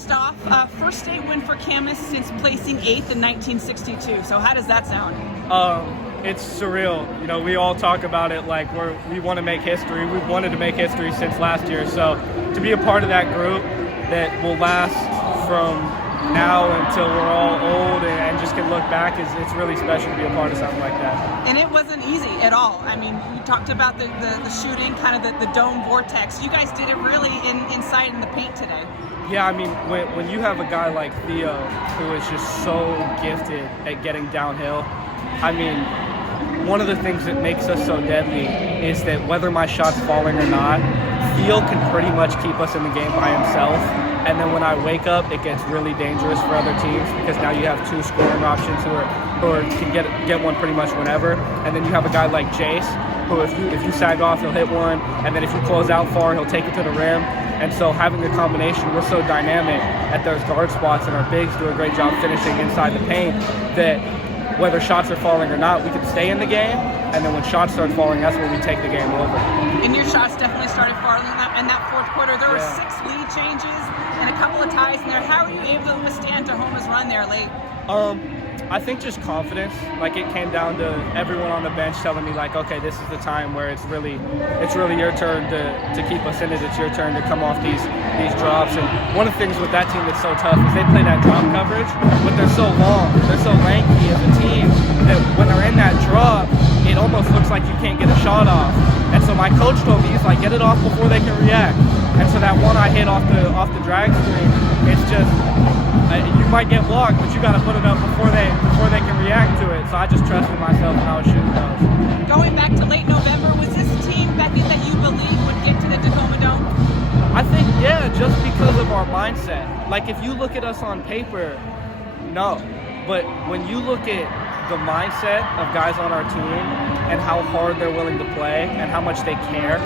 First off, first state win for Camas since placing 8th in 1962. So how does that sound? It's surreal. You know, we all talk about it like we want to make history. We've wanted to make history since last year. So to be a part of that group that will last from now until we're all old and just can look back, it's really special to be a part of something like that. And it wasn't easy at all. I mean, you talked about the shooting, kind of the dome vortex. You guys did it really inside in the paint today. Yeah, I mean, when you have a guy like Theo who is just so gifted at getting downhill, I mean, one of the things that makes us so deadly is that whether my shot's falling or not, Theo can pretty much keep us in the game by himself. And then when I wake up, it gets really dangerous for other teams because now you have two scoring options who can get one pretty much whenever. And then you have a guy like Jace, who if you sag off, he'll hit one. And then if you close out far, he'll take it to the rim. And so having the combination, we're so dynamic at those guard spots, and our bigs do a great job finishing inside the paint that whether shots are falling or not, we can stay in the game. And then when shots start falling, that's when we take the game over. And your shots definitely started falling in that fourth quarter. There were 6 lead changes and a couple of ties in there. How are you able to withstand Tahoma's run there late? I think just confidence. Like, it came down to everyone on the bench telling me, like, okay, this is the time where it's really your turn to keep us in it. It's your turn to come off these drops. And one of the things with that team that's so tough is they play that drop coverage, but they're so long, they're so lanky as a team that when they're in that drop, it almost looks like you can't get a shot off. And so my coach told me, he's like, get it off before they can react. And so that one I hit off the drag screen, it's just, you might get blocked, but you got to put it up before they can react to it. So I just trusted myself when I was shooting those. Going back to late November, was this team, Beckett, that you believe would get to the Tacoma Dome? I think, yeah, just because of our mindset. Like, if you look at us on paper, no. But when you look at the mindset of guys on our team and how hard they're willing to play and how much they care,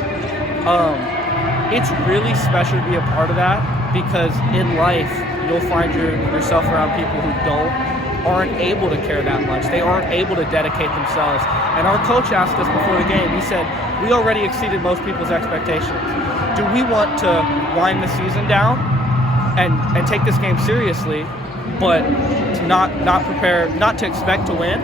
it's really special to be a part of that, because in life you'll find yourself around people who aren't able to care that much. They aren't able to dedicate themselves. And our coach asked us before the game, he said, we already exceeded most people's expectations. Do we want to wind the season down and take this game seriously, but to not prepare, not to expect to win?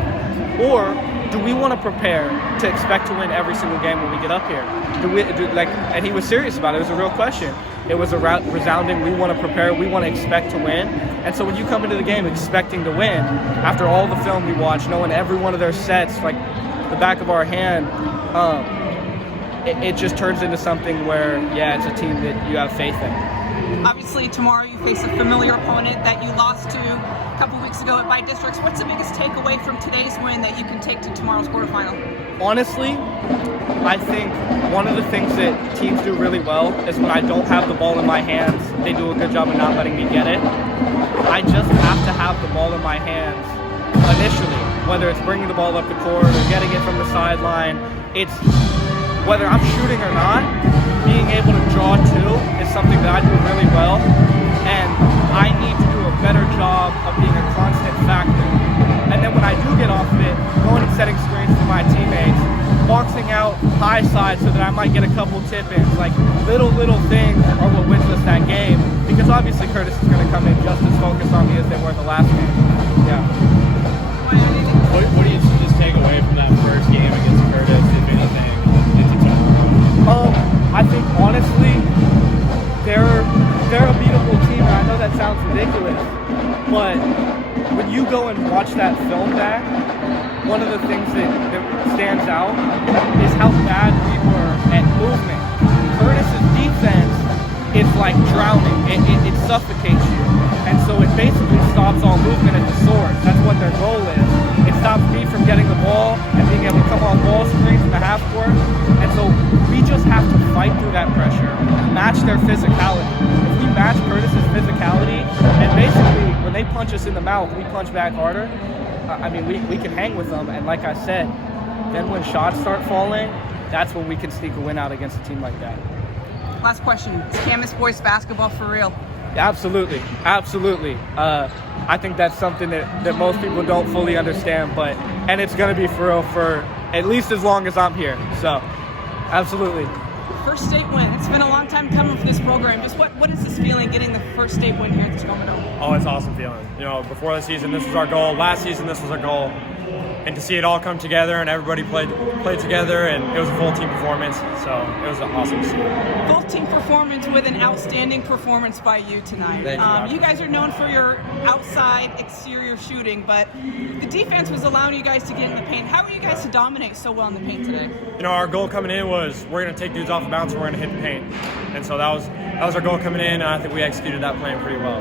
Or do we want to prepare to expect to win every single game when we get up here? And he was serious about it. It was a real question. It was a resounding, we want to prepare, we want to expect to win. And so when you come into the game expecting to win, after all the film we watched, knowing every one of their sets like the back of our hand, it just turns into something where, yeah, it's a team that you have faith in. Obviously, tomorrow you face a familiar opponent that you lost to a couple weeks ago at by districts. What's the biggest takeaway from today's win that you can take to tomorrow's quarterfinal? Honestly, I think one of the things that teams do really well is when I don't have the ball in my hands, they do a good job of not letting me get it. I just have to have the ball in my hands initially, whether it's bringing the ball up the court or getting it from the sideline. It's whether I'm shooting or not, being able to draw two is something that I do really well, and I need to do a better job of being a constant factor. And then when I do get off of it, going and setting screens for my teammates, boxing out high side so that I might get a couple tip-ins, like little things are what wins us that game, because obviously Curtis is going to come in just as focused on me as they were the last game. Yeah. What do you just take away from that first game against Curtis, if anything? I think honestly, they're a beatable team, and I know that sounds ridiculous, but when you go and watch that film back, one of the things that stands out is how bad we were at movement. Curtis's defense is like drowning. It suffocates you. And so it basically stops all movement at the source. That's what their goal is. It stops me from getting the ball and being able to come on ball screens in the half court. And so we just have to fight through that pressure, match their physicality. If we match Curtis's physicality, and basically when they punch us in the mouth, we punch back harder. I mean, we can hang with them. And like I said, then when shots start falling, that's when we can sneak a win out against a team like that. Last question. Is Camas boys basketball for real? Absolutely. I think that's something that most people don't fully understand, and it's going to be for real for at least as long as I'm here. So, absolutely. first state win. It's been a long time coming for this program. Just what is this feeling getting the first state win here at the Tacoma Dome? Oh, it's an awesome feeling. You know, before the season, this was our goal. Last season, this was our goal. And to see it all come together and everybody played together, and it was a full team performance, so it was awesome to see. Full team performance with an outstanding performance by you tonight. Thank you. You guys are known for your outside exterior shooting, but the defense was allowing you guys to get in the paint. How were you guys to dominate so well in the paint today? You know, our goal coming in was we're going to take dudes off the bounce and we're going to hit the paint. And so that was our goal coming in, and I think we executed that plan pretty well.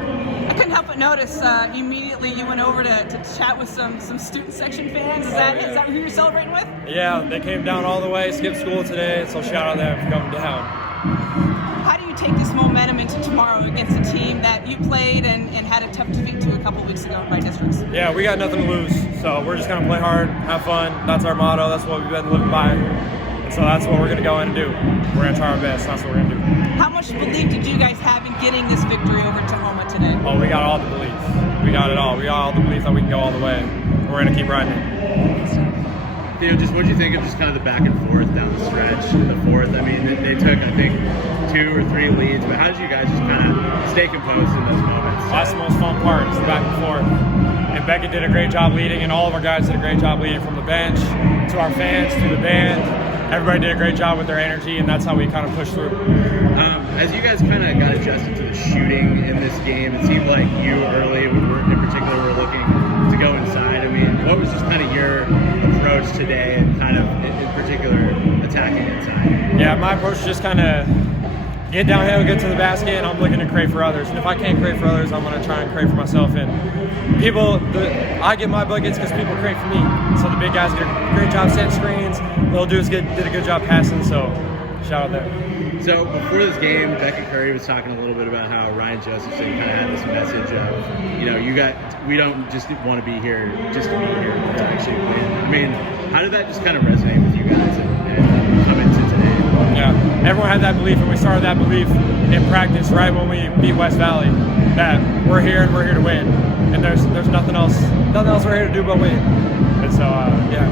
I couldn't help but notice immediately you went over to chat with some student section fans. Is that who you're celebrating with? Yeah, they came down all the way, skipped school today, so shout out them for coming down. How do you take this momentum into tomorrow against a team that you played and had a tough defeat to a couple weeks ago by districts? Yeah, we got nothing to lose, so we're just going to play hard, have fun. That's our motto. That's what we've been living by. And so that's what we're going to go in and do. We're going to try our best. That's what we're going to do. How much belief did you guys have in getting this victory over Tacoma today? Oh, we got all the belief. We got it all. We got all the belief that we can go all the way. We're going to keep riding it. Theo, just what do you think of just kind of the back and forth down the stretch in the fourth? I mean, they took, I think, 2 or 3 leads, but how did you guys just kind of stay composed in those moments? That's the most fun part, is the back and forth. And Beckett did a great job leading, and all of our guys did a great job leading, from the bench to our fans to the band. Everybody did a great job with their energy, and that's how we kind of pushed through. As you guys kind of got adjusted to the shooting in this game, it seemed like you early, in particular, were looking to go inside. I mean, what was just kind of your approach today, and kind of, in particular, attacking inside? Yeah, my approach is just kind of get downhill, get to the basket, and I'm looking to create for others. And if I can't create for others, I'm going to try and create for myself. And I get my buckets because people create for me. So the big guys did a great job setting screens. Little dudes did a good job passing, so shout out there. So before this game, Beckett Currie was talking a little bit about how Ryan Josephson kind of had this message of, you know, we don't just want to be here just to be here, to actually win. I mean, how did that just kind of resonate with you guys and come into today? Yeah, everyone had that belief, and we started that belief in practice right when we beat West Valley, that we're here and we're here to win, and there's nothing else we're here to do but win. And so yeah.